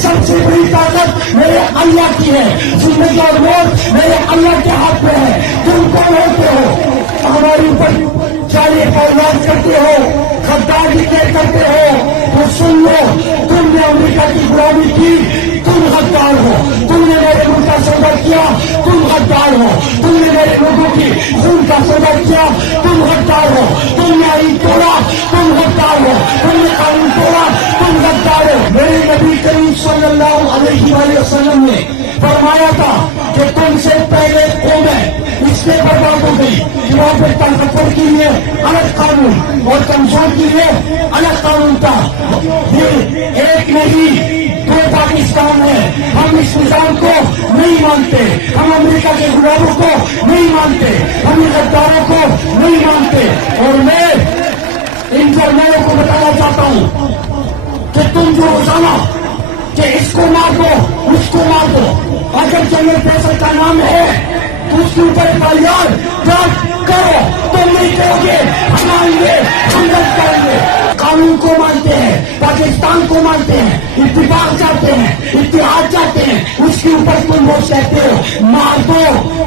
सबसे बड़ी ताकत मेरे अल्लाह की है, जिंदगी और मौत मेरे अल्लाह के हाथ में है। तुम कौन होते हो हमारे ऊपर चाले का इलाज करते हो, गद्दारी करते हो? तो सुन लो, तुमने अमेरिका की गुलामी की, तुम गद्दार हो। तुमने मेरे मुल्क का सौदा किया, तुम गद्दार हो। तुमने मेरे लोगों की खून का सौदा किया, तुम गद्दार हो। तुमने आईन तोड़ा, तुम गद्दार हो। तुमने कानून तोड़ा, तुम गद्दार हो। मेरे नबी करीम सल्लल्लाहु अलैहि वसल्लम ने फरमाया था कि तुमसे पहले कौमें इसलिए बर्बाद हो गई कि वहां पर ताकतवर के लिए अलग कानून और कमजोर के लिए अलग कानून था। ये एक नहीं, दो पाकिस्तान है। हम इस निजाम को नहीं मानते, हम अमेरिका के गुलामों को नहीं मानते, हम गद्दारों को नहीं मानते। और मैं इन जर्नलों को बताना चाहता हूं कि तुम जो रोजाना कि इसको मार दो, उसको मार दो, अगर जनरल फैसल का नाम है तो उसके ऊपर बलियान करो, तुम नहीं करोगे, हम आएंगे, हम रद्द करेंगे। कानून को मानते हैं, पाकिस्तान को मानते हैं, इत्तेफाक चाहते हैं, इत्तेहाद चाहते हैं, उसके ऊपर तुम वो कहते हो मार दो,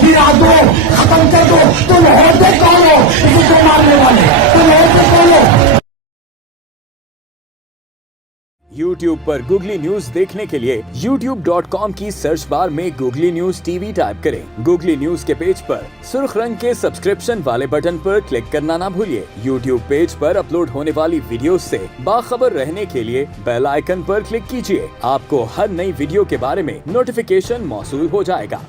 गिरा दो, खत्म कर दो। तुम होते कौन हो इसी को मारने वाले? तुम होते कौन हो? YouTube पर गूगली न्यूज देखने के लिए youtube.com की सर्च बार में गूगली न्यूज टीवी टाइप करें। गूगली न्यूज के पेज पर सुर्ख रंग के सब्सक्रिप्शन वाले बटन पर क्लिक करना ना भूलिए। YouTube पेज पर अपलोड होने वाली वीडियो से बाखबर रहने के लिए बेल आइकन पर क्लिक कीजिए। आपको हर नई वीडियो के बारे में नोटिफिकेशन मौसूल हो जाएगा।